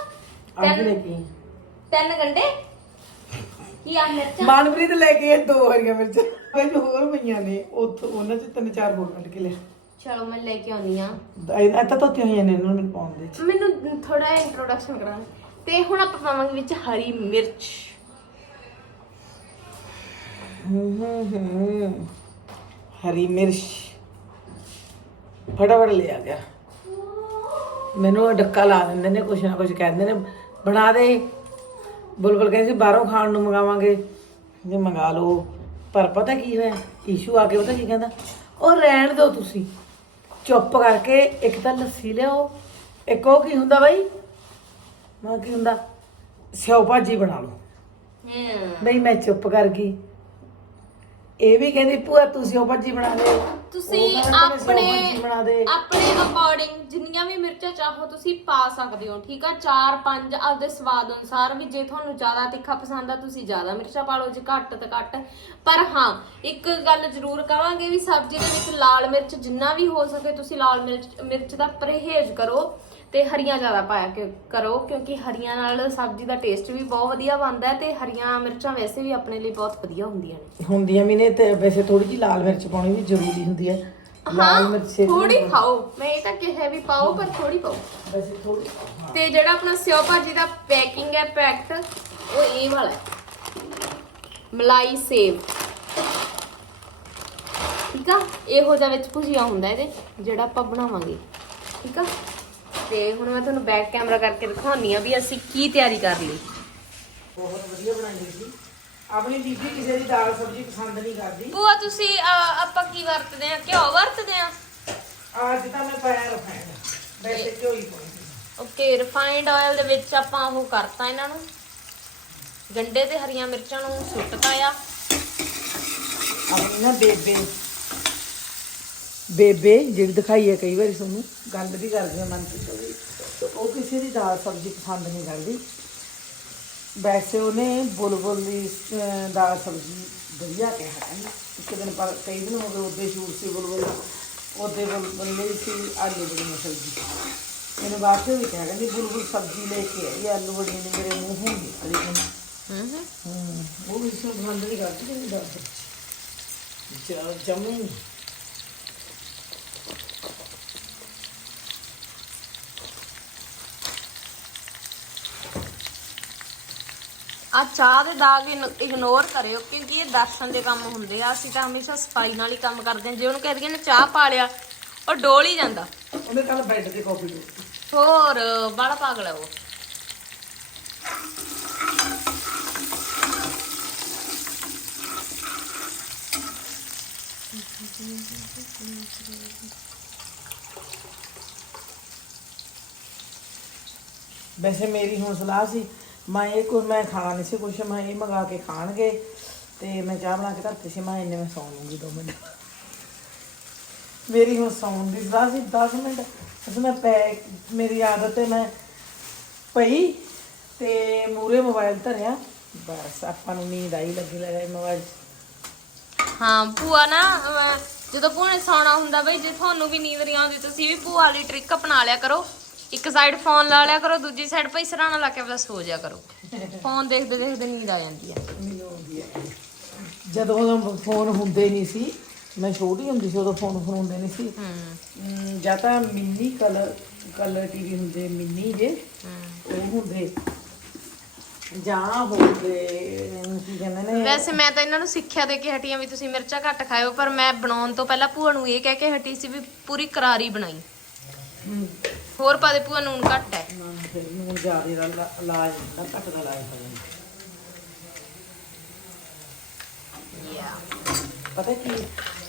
ਤਿੰਨ ਕੇ? ਤਿੰਨ ਗੰਡੇ ਕੀ ਆ ਮਿਰਚਾਂ? ਮਾਨਪ੍ਰੀਤ ਲੈ ਕੇ ਦੋ ਹਰੀਆਂ ਮਿਰਚਾਂ। ਮੈਨੂੰ ਹੋਰ ਪਈਆਂ ਨੇ ਉੱਥੋਂ ਉਹਨਾਂ ਚ ਤਿੰਨ ਚਾਰ ਹੋਰ ਕੱਢ ਕੇ ਲਿਆ। ਚਲੋ ਮੈਂ ਲੈ ਕੇ ਆਉਣੀ ਆ ਇਹ ਤਾਂ ਧੋਤੀਆਂ ਹੋਈਆਂ ਨੇ ਇਹਨਾਂ ਨੂੰ ਪਾਉਣ ਦੇ ਮੈਨੂੰ ਥੋੜਾ ਇੰਟਰੋਡਕਸ਼ਨ ਕਰਾਂ ਤੇ ਹੁਣ ਆਪਾਂ ਪਾਵਾਂਗੇ ਵਿੱਚ ਹਰੀ ਮਿਰਚ। ਹਰੀ ਮਿਰਚ। ਫਟਾਫਟ ਲੈ ਆ ਗਿਆ। ਮੈਨੂੰ ਡੱਕਾ ਲਾ ਦਿੰਦੇ ਨੇ ਕੁਛ ਨਾ ਕੁਛ ਕਹਿੰਦੇ ਨੇ। ਬਣਾ ਦੇ। ਬੁਲਬੁਲ ਕਹਿੰਦੀ ਸੀ ਬਾਹਰੋਂ ਖਾਣ ਨੂੰ ਮੰਗਾਵਾਂਗੇ। ਜੇ ਮੰਗਾ ਲਓ। ਪਰ ਪਤਾ ਕੀ ਹੋਇਆ? ਈਸ਼ੂ ਆ ਕੇ ਪਤਾ ਕੀ ਕਹਿੰਦਾ? ਉਹ ਰਹਿਣ ਦਿਓ ਤੁਸੀਂ। ਚੁੱਪ ਕਰਕੇ ਇੱਕ ਤਾਂ ਲੱਸੀ ਲਿਆਓ। ਇੱਕ ਉਹ ਕੀ ਹੁੰਦਾ ਬਾਈ? ਮੈਂ ਕੀ ਹੁੰਦਾ? ਸਿਓ ਭਾਜੀ ਬਣਾ ਲਓ। ਨਹੀਂ ਮੈਂ ਚੁੱਪ ਕਰ ਗਈ। ਇਹ ਵੀ ਕਹਿੰਦੀ ਭੂਆ ਤੁਸੀਂ ਉਹ ਭਾਜੀ ਬਣਾ ਦੇ। ਤੁਸੀਂ ਆਪਣੇ ਆਪਣੇ ਅਕੋਰਡਿੰਗ ਜਿੰਨੀਆਂ ਵੀ ਮਿਰਚਾਂ ਚਾਹੋ ਤੁਸੀਂ ਪਾ ਸਕਦੇ ਹੋ ਠੀਕ ਆ? 4 5 ਆਪਦੇ ਸਵਾਦ ਅਨੁਸਾਰ ਵੀ ਜੇ ਤੁਹਾਨੂੰ ਜ਼ਿਆਦਾ ਤਿੱਖਾ ਪਸੰਦ ਆ ਤੁਸੀਂ ਜ਼ਿਆਦਾ ਮਿਰਚਾਂ ਪਾ ਲਓ ਜੇ ਘੱਟ ਤਾਂ ਘੱਟ। ਪਰ ਹਾਂ ਇੱਕ ਗੱਲ ਜ਼ਰੂਰ ਕਵਾਂਗੇ ਵੀ ਸਬਜ਼ੀ ਦੇ ਵਿੱਚ ਲਾਲ ਮਿਰਚ ਜਿੰਨਾ ਵੀ ਹੋ ਸਕੇ ਤੁਸੀਂ ਲਾਲ ਮਿਰਚ ਮਿਰਚ ਦਾ ਪਰਹੇਜ਼ ਕਰੋ। ਤੇ ਹਰੀਆਂ ਜ਼ਿਆਦਾ ਪਾਇਆ ਕਿ ਕਰੋ ਕਿਉਂਕਿ ਹਰੀਆਂ ਨਾਲ ਸਬਜ਼ੀ ਦਾ ਟੇਸਟ ਵੀ ਬਹੁਤ ਵਧੀਆ ਬਣਦਾ ਹੈ ਤੇ ਹਰੀਆਂ ਮਿਰਚਾਂ ਵੈਸੇ ਵੀ ਆਪਣੇ ਲਈ ਬਹੁਤ ਵਧੀਆ ਹੁੰਦੀਆਂ ਨੇ। ਹੁੰਦੀਆਂ ਵੀ ਨੇ ਤੇ ਵੈਸੇ ਥੋੜੀ ਜਿਹੀ ਲਾਲ ਮਿਰਚ ਪਾਉਣੀ ਵੀ ਜ਼ਰੂਰੀ ਹੁੰਦੀ ਹੈ। ਲਾਲ ਮਿਰਚ ਹਾਂ ਛੇਤੀ ਥੋੜੀ ਖਾਓ। ਮੈਂ ਇਹ ਤਾਂ ਕਿਹਾ ਵੀ ਪਾਓ ਪਰ ਥੋੜੀ ਪਾਓ। ਵੈਸੇ ਥੋੜੀ ਤੇ ਜਿਹੜਾ ਆਪਣਾ ਸਿਓ ਭਾਜੀ ਦਾ ਪੈਕਿੰਗ ਹੈ ਪੈਕਟ ਉਹ ਇਹ ਵਾਲਾ ਹੈ। ਮਲਾਈ ਸੇਵ ਠੀਕ ਆ? ਇਹੋ ਜਿਹਾ ਵਿੱਚ ਭੁਜੀਆ ਹੁੰਦਾ ਇਹਦੇ ਜਿਹੜਾ ਆਪਾਂ ਬਣਾਵਾਂਗੇ। ਠੀਕ ਆ? ਤੇ ਹੁਣ ਮੈਂ ਤੁਹਾਨੂੰ ਬੈਕ ਕੈਮਰਾ ਕਰਕੇ ਦਿਖਾਉਣੀ ਆ ਵੀ ਅਸੀਂ ਕੀ ਤਿਆਰੀ ਕਰ ਲਈ। ਬਹੁਤ ਵਧੀਆ ਬਣਾਈ ਸੀ। ਆਪਣੀ ਬੀਬੀ ਕਿਸੇ ਦੀ ਦਾਲ ਸਬਜ਼ੀ ਪਸੰਦ ਨਹੀਂ ਕਰਦੀ। ਭੂਆ ਤੁਸੀਂ ਅਹ, ਆਪਾਂ ਕੀ ਵਰਤਦੇ ਆ ਘਿਓ ਵਰਤਦੇ ਆ ਅੱਜ ਤਾਂ ਮੈਂ ਪਾਇਆ ਰਫਾਇੰਡ ਵੈਸੇ ਘਿਓ ਹੀ ਪਾਉਂਦੀ ਓਕੇ ਰਿਫਾਈਨਡ ਆਇਲ ਦੇ ਵਿੱਚ ਆਪਾਂ ਉਹ ਕਰਤਾ ਇਹਨਾਂ ਨੂੰ। ਗੰਡੇ ਤੇ ਹਰੀਆਂ ਮਿਰਚਾਂ ਨੂੰ ਸੁੱਟਤਾ ਆ ਆਪਣੀ ਨਾ ਬੇਬੇ ਬੇਬੇ ਜਿਹੜੀ ਦਿਖਾਈ ਹੈ ਕਈ ਵਾਰੀ ਤੁਹਾਨੂੰ ਗੱਲ ਵੀ ਕਰਦੀ ਹਾਂ ਮਨ ਤੋਂ ਉਹ ਕਿਸੇ ਦੀ ਦਾਲ ਸਬਜ਼ੀ ਪਸੰਦ ਨਹੀਂ ਕਰਦੀ। ਵੈਸੇ ਉਹਨੇ ਬੁਲਬੁਲ ਦੀ ਦਾਲ ਸਬਜ਼ੀ ਵਧੀਆ ਕਿਹਾ ਹੈ। ਇੱਕ ਦਿਨ ਪਰ ਕਈ ਦਿਨ ਹੋ ਗਏ ਉਹਦੇ ਸ਼ੂਟ ਸੀ ਬੁਲਬੁਲ ਉਹਦੇ ਬੁਲਬੁਲ ਲਈ ਸੀ ਆਲੂ ਬੜੀ ਸਬਜ਼ੀ। ਇਹਨੇ ਬਾਅਦ ਚੋਂ ਵੀ ਕਿਹਾ ਕਹਿੰਦੀ ਬੁਲਬੁਲ ਸਬਜ਼ੀ ਲੈ ਕੇ ਆਈ ਆਲੂ ਬੜੀ ਨੇ ਮੇਰੇ ਮੂੰਹੋਂ ਨਿਕਲੀ ਕਹਿੰਦੀ ਹੂੰ ਹੂੰ ਹੂੰ ਉਹ ਵੀ ਸਭ ਪਸੰਦ ਨਹੀਂ ਕਰਦੀ ਕਹਿੰਦੀ ਦਾਲ ਸਬਜ਼ੀ ਚਲ ਜਮੂ ਆ ਚਾਹ ਦੇ ਦਾਗ ਇਗਨੋਰ ਕਰਿਓ ਕਿਉਂਕਿ ਇਹ ਦਰਸ਼ਨ ਦੇ ਕੰਮ ਹੁੰਦੇ ਆ। ਅਸੀਂ ਤਾਂ ਹਮੇਸ਼ਾ ਸਫ਼ਾਈ ਨਾਲ ਹੀ ਕੰਮ ਕਰਦੇ ਹਾਂ। ਜੇ ਉਹਨੂੰ ਕਹਿ ਦਈਏ ਨਾ ਚਾਹ ਪਾ ਲਿਆ ਉਹ ਡੋਲ ਹੀ ਜਾਂਦਾ। ਉਹਨੇ ਕੱਲ ਬੈੱਡ ਤੇ ਕਾਫੀ ਪੀਤੀ। ਹੋਰ ਬੜਾ ਪਾਗਲ ਹੈ ਉਹ। ਵੈਸੇ ਮੇਰੀ ਹੁਣ ਸਲਾਹ ਸੀ ਮੈਂ ਇਹ ਕੋਈ ਮੈਂ ਖਾਣਾ ਨਹੀਂ ਸੀ ਕੁਛ ਮੈਂ ਇਹ ਮੰਗਾ ਕੇ ਖਾਣਗੇ ਤੇ ਮੈਂ ਚਾਹ ਬਣਾ ਕੇ ਧਰਤੀ ਸੀ ਮੈਂ ਇੰਨੇ ਮੈਂ ਸੌਂ ਲੂੰਗੀ 2 ਮਿੰਟ। ਮੇਰੀ ਹੁਣ ਸੌਣ ਦੀ ਸਲਾਹ ਸੀ 10 ਮਿੰਟ। ਅਸ ਮੈਂ ਪੈ ਮੇਰੀ ਆਦਤ ਹੈ ਮੈਂ ਪਈ ਤੇ ਮੂਰੇ ਮੋਬਾਈਲ ਧਰਿਆ। ਬਸ ਆਪਾਂ ਨੂੰ ਨੀਂਦ ਆਈ ਲੱਗੀ ਲੱਗਾ ਮੋਬਾਈਲ ਹਾਂ ਭੂਆ ਨਾ ਅਹ, ਜਦੋਂ ਭੂਆ ਨੇ ਸੌਣਾ ਹੁੰਦਾ ਬਈ ਜੇ ਤੁਹਾਨੂੰ ਵੀ ਨੀਂਦ ਨਹੀਂ ਆਉਂਦੀ ਤੁਸੀਂ ਵੀ ਭੂਆ ਵਾਲੀ ਟ੍ਰਿਕ ਅਪਣਾ ਲਿਆ ਕਰੋ। ਇੱਕ ਸਾਈਡ ਫੋਨ ਲਾ ਲਿਆ ਕਰੋ ਦੂਜੀ ਸਾਈਡ ਭਈ ਸਰਾਣਾ ਲਾ ਕੇ ਆਪਣਾ ਸੋ ਜਾ ਕਰੋ। ਫੋਨ ਦੇਖਦੇ ਦੇਖਦੇ ਨੀਂਦ ਆ ਜਾਂਦੀ ਹੈ ਮੈਨੂੰ ਆਉਂਦੀ ਹੈ ਜਦੋਂ ਉਦੋਂ ਫੋਨ ਹੁੰਦੇ ਨਹੀਂ ਸੀ ਮੈਂ ਛੋਟੀ ਹੁੰਦੀ ਸੀ ਉਦੋਂ ਫੋਨ ਫੋਨ ਹੁੰਦੇ ਨਹੀਂ ਸੀ। ਹੂੰ। ਜਾਂ ਤਾਂ ਮਿੰਨੀ ਕਲਰ ਕਲਰ ਟੀਵੀ ਹੁੰਦੇ ਮਿੰਨੀ ਜੇ ਉਹ ਹੁੰਦੇ। ਜਾਂ ਹੁੰਦੇ ਕੀ ਕਹਿੰਦੇ ਨੇ? ਵੈਸੇ ਮੈਂ ਤਾਂ ਇਹਨਾਂ ਨੂੰ ਸਿੱਖਿਆ ਦੇ ਕੇ ਹਟੀ ਆ ਵੀ ਤੁਸੀਂ ਮਿਰਚਾਂ ਘੱਟ ਖਾਇਓ ਪਰ ਮੈਂ ਬਣਾਉਣ ਤੋਂ ਪਹਿਲਾਂ ਭੂਆ ਨੂੰ ਇਹ ਕਹਿ ਕੇ ਹਟੀ ਸੀ ਵੀ ਪੂਰੀ ਕਰਾਰੀ ਬਣਾਈ। ਹੋਰ ਪਾ ਦੇ ਭੂਆ ਨੂਨ ਘੱਟ ਹੈ। ਨਾ ਨਾ ਫਿਰ ਨੂੰ ਜ਼ਿਆਦਾ ਦਾ ਲਾ- ਇਲਾਜ ਹੁੰਦਾ ਘੱਟ ਦਾ ਇਲਾਜ ਹੋ ਜਾਂਦਾ ਪਤਾ ਕੀ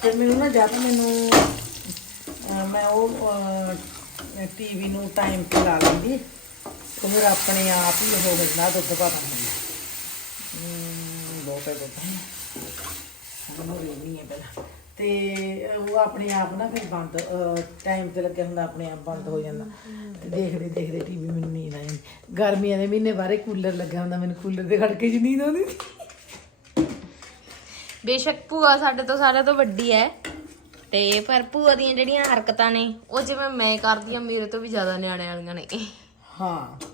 ਫਿਰ ਮੈਨੂੰ ਨਾ ਜਾਂ ਤਾਂ ਮੈਨੂੰ ਅਹ, ਮੈਂ ਉਹ ਟੀਵੀ ਨੂੰ ਟਾਈਮ ਤੇ ਲਾ ਲੈਂਦੀ। ਤੇ ਫਿਰ ਆਪਣੇ ਆਪ ਹੀ ਉਹ ਹੋ ਜਾਂਦਾ ਦੁੱਧ ਪਾ ਦਿੰਦੀ। ਹਮ ਬਹੁਤ ਹੈ ਦੁੱਧ। ਮੈਨੂੰ ਵੇਖਣੀ ਹੈ ਪਹਿਲਾਂ। ਤੇ ਉਹ ਆਪਣੇ ਆਪ ਨਾ ਫਿਰ ਬੰਦ ਟਾਈਮ ਤੇ ਲੱਗਿਆ ਹੁੰਦਾ ਆਪਣੇ ਆਪ ਬੰਦ ਹੋ ਜਾਂਦਾ। ਤੇ ਦੇਖਦੇ ਦੇਖਦੇ ਟੀਵੀ ਮੈਨੂੰ ਨੀਂਦ ਆ ਜਾਂਦੀ ਗਰਮੀਆਂ ਦੇ ਮਹੀਨੇ ਬਾਰੇ ਕੂਲਰ ਲੱਗਿਆ ਹੁੰਦਾ ਮੈਨੂੰ ਕੂਲਰ ਦੇ ਖੜਕੇ 'ਚ ਨੀਂਦ ਆਉਂਦੀ। ਬੇਸ਼ੱਕ ਭੂਆ ਸਾਡੇ ਤੋਂ ਸਾਰਿਆਂ ਤੋਂ ਵੱਡੀ ਹੈ ਤੇ ਪਰ ਭੂਆ ਦੀਆਂ ਜਿਹੜੀਆਂ ਹਰਕਤਾਂ ਨੇ ਉਹ ਜਿਵੇਂ ਮੈਂ ਕਰਦੀ ਆ ਮੇਰੇ ਤੋਂ ਵੀ ਜ਼ਿਆਦਾ ਨਿਆਣੇ ਵਾਲੀਆਂ ਨੇ। ਹਾਂ।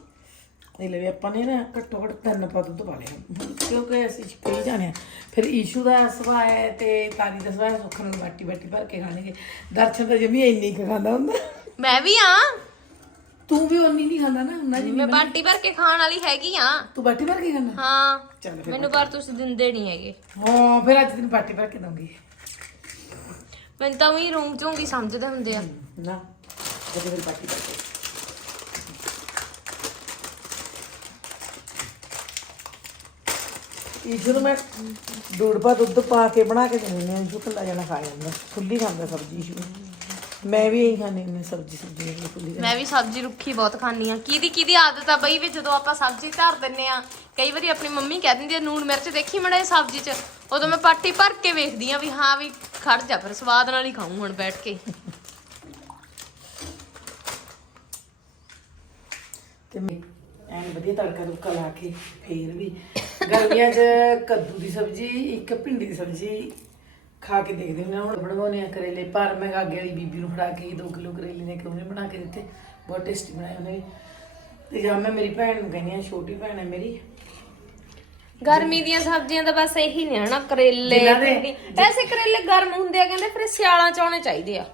ਇਹ ਲਈ ਆਪਾਂ ਨੇ ਨਾ ਘੱਟੋ ਘੱਟ ਤਿੰਨ ਪਾ ਦੁੱਧ ਪਾ ਲਿਆ ਕਿਉਂਕਿ ਅਸੀਂ ਕਈ ਜਾਣੇ ਆ। ਫਿਰ ਈਸ਼ੂ ਦਾ ਹੈ ਤੇ ਤਾਰੀ ਦਾ ਹੈ, ਸੁੱਖ ਨਾਲ ਬਾਟੀ ਬਾਟੀ ਭਰ ਕੇ ਖਾਣਗੇ। ਦਰਸ਼ਨ ਤਾਂ ਜਮੀ ਇੰਨੀ ਕੁ ਖਾਂਦਾ ਹੁੰਦਾ। ਮੈਂ ਵੀ ਆ ਤੂੰ ਵੀ ਉਨੀ ਨਹੀਂ ਖਾਂਦਾ ਨਾ ਉਹਨਾਂ ਜੀ ਮੈਂ ਬਾਟੀ ਭਰ ਕੇ ਖਾਣ ਵਾਲੀ ਹੈਗੀ ਆ ਤੂੰ ਬਾਟੀ ਭਰ ਕੇ ਖਾਂਦਾ? ਹਾਂ। ਚੱਲ ਫਿਰ ਮੈਨੂੰ ਪਰ ਤੁਸੀਂ ਦਿੰਦੇ ਨਹੀਂ ਹੈਗੇ। ਹਾਂ ਫਿਰ ਅੱਜ ਤੈਨੂੰ ਬਾਟੀ ਭਰ ਕੇ ਦਊਂਗੀ। ਮੈਨੂੰ ਤਾਂ ਉਹੀ ਰੂਮ ਚੋਂ ਵੀ ਸਮਝਦੇ ਹੁੰਦੇ ਆ। ਨਾ ਜਦੋਂ ਫਿਰ ਬਾਟੀ ਭਰ ਕੇ। ਈਸ਼ੂ ਨੂੰ ਮੈਂ ਡੂੜ ਪਾ ਦੁੱਧ ਪਾ ਕੇ ਬਣਾ ਕੇ ਦਿੰਦੀ ਹਾਂ। ਈਸ਼ੂ ਕੱਲਾ ਜਣਾ ਖਾ ਜਾਂਦਾ। ਖੁੱਲੀ ਖਾਂਦਾ ਸਬਜ਼ੀ ਈਸ਼ੂ ਮੈਂ ਵੀ ਇਹੀ ਖਾਣੀ ਹੁੰਦੀ ਸਬਜ਼ੀ ਸਬਜ਼ੀ ਖੁੱਲੀ ਮੈਂ ਵੀ ਸਬਜ਼ੀ ਰੁੱਖੀ ਬਹੁਤ ਖਾਂਦੀ ਆ ਕਿਹਦੀ ਕਿਹਦੀ ਆਦਤ ਆ ਬਈ ਵੀ ਜਦੋਂ ਆਪਾਂ ਸਬਜ਼ੀ ਧਰ ਦਿੰਨੇ ਆ ਕਈ ਵਾਰੀ ਆਪਣੀ ਮੰਮੀ ਕਹਿ ਦਿੰਦੀ ਆ ਨੂਣ ਮਿਰਚ ਦੇਖੀ ਮੜਾ ਸਬਜ਼ੀ 'ਚ? ਉਦੋਂ ਮੈਂ ਪਾਟੀ ਭਰ ਕੇ ਵੇਖਦੀ ਆ ਵੀ ਹਾਂ ਵੀ ਖੜ ਜਾ ਫਿਰ ਸਵਾਦ ਨਾਲ ਹੀ ਖਾਊਂ ਹੁਣ ਬੈਠ ਕੇ। ਤੇ ਮੈਂ ਐਨ ਵਧੀਆ ਤੜਕਾ ਤੁੜਕਾ ਲਾ ਕੇ ਫੇਰ ਵੀ ਗਰਮੀਆਂ 'ਚ ਕੱਦੂ ਦੀ ਸਬਜ਼ੀ ਇੱਕ ਭਿੰਡੀ ਦੀ ਸਬਜ਼ੀ ਖਾ ਕੇ ਦੇਖਦੇ ਹੁੰਦੇ ਹਾਂ ਹੁਣ ਬਣਾਉਣੇ ਆ ਕਰੇਲੇ। ਪਰ ਮੈਂ ਅੱਗੇ ਵਾਲੀ ਬੀਬੀ ਨੂੰ ਫੜਾ ਕੇ 2 ਕਿਲੋ ਕਰੇਲੇ ਨੇ ਕਿਉਂ ਬਣਾ ਕੇ ਦਿੱਤੇ। ਬਹੁਤ ਟੇਸਟੀ ਬਣਾਏ ਉਹਨੇ ਵੀ। ਤੇ ਜਾਂ ਮੈਂ ਮੇਰੀ ਭੈਣ ਨੂੰ ਕਹਿੰਦੀ ਆ ਛੋਟੀ ਭੈਣ ਹੈ ਮੇਰੀ। ਗਰਮੀ ਦੀਆਂ ਸਬਜ਼ੀਆਂ ਤਾਂ ਬਸ ਇਹੀ ਨੇ ਹਨਾ ਕਰੇਲੇ ਜਿਨ੍ਹਾਂ ਦੇ- ਭਿੰਡੀ। ਐਸੇ ਕਰੇਲੇ ਗਰਮ ਹੁੰਦੇ ਆ ਕਹਿੰਦੇ ਫਿਰ ਸਿਆਲਾਂ ਚ ਆਉਣੇ ਚਾਹੀਦੇ ਆ।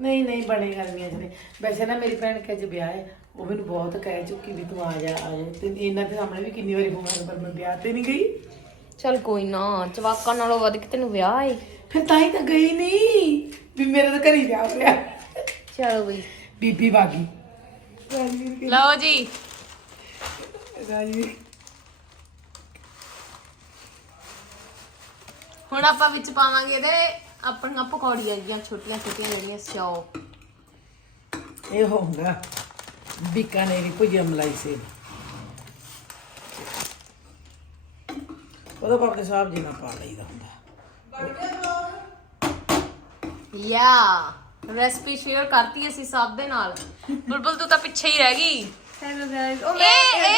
ਨਹੀਂ ਨਹੀਂ ਬਣੇ ਗਰਮੀਆਂ 'ਚ ਨੇ ਵੈਸੇ ਨਾ ਮੇਰੀ ਭੈਣ ਕੇ ਅੱਜ ਵਿਆਹ ਹੈ। ਉਹ ਮੈਨੂੰ ਬਹੁਤ ਕਹਿ ਚੁੱਕੀ ਵੀ ਤੂੰ ਆ ਜਾ ਆ ਜਾ। ਤੇ ਇਹਨਾਂ ਦੇ ਸਾਹਮਣੇ ਵੀ ਕਿੰਨੀ ਵਾਰੀ ਆਇਆ ਪਰ ਮੈਂ ਵਿਆਹ ਤੇ ਨਹੀਂ ਗਈ। ਚਲ ਕੋਈ ਨਾ ਜਵਾਕਾਂ ਨਾਲੋਂ ਵੱਧ ਕੇ ਤੈਨੂੰ ਵਿਆਹ ਏ? ਫਿਰ ਤਾਂ ਹੀ ਤਾਂ ਗਈ ਨਹੀਂ ਵੀ ਮੇਰੇ ਤਾਂ ਘਰੀ ਵਿਆਹ ਹੋਇਆ। ਚਲੋ ਬਈ। ਬੀਬੀ ਬਾਗੀ। ਲਓ ਜੀ। ਰਾਜੀ ਹੁਣ ਆਪਾਂ ਵਿੱਚ ਪਾਵਾਂਗੇ ਇਹਦੇ ਆਪਣੀਆਂ ਪਕੌੜੀਆਂ ਜੀਆਂ ਛੋਟੀਆਂ ਛੋਟੀਆਂ ਜਿਹੜੀਆਂ ਸਿਓ। ਇਹ ਹੋਊਗਾ ਬੀਕਾਨੇਰੀ ਭੁਜੀਆ ਮਲਾਈ ਸੇ। ਉਹਦਾ ਪਾਪੇ ਸਾਹਿਬ ਜੀ ਨਾਲ ਪਾ ਲਈਦਾ ਹੁੰਦਾ। ਯਾ ਰੈਸਪੀ ਸ਼ੇਅਰ ਕਰਤੀ ਅਸੀਂ ਸਭ ਦੇ ਨਾਲ। ਬੁਲਬੁਲ ਤੂੰ ਤਾਂ ਪਿੱਛੇ ਹੀ ਰਹਿ ਗਈ। ਇਹ ਇਹ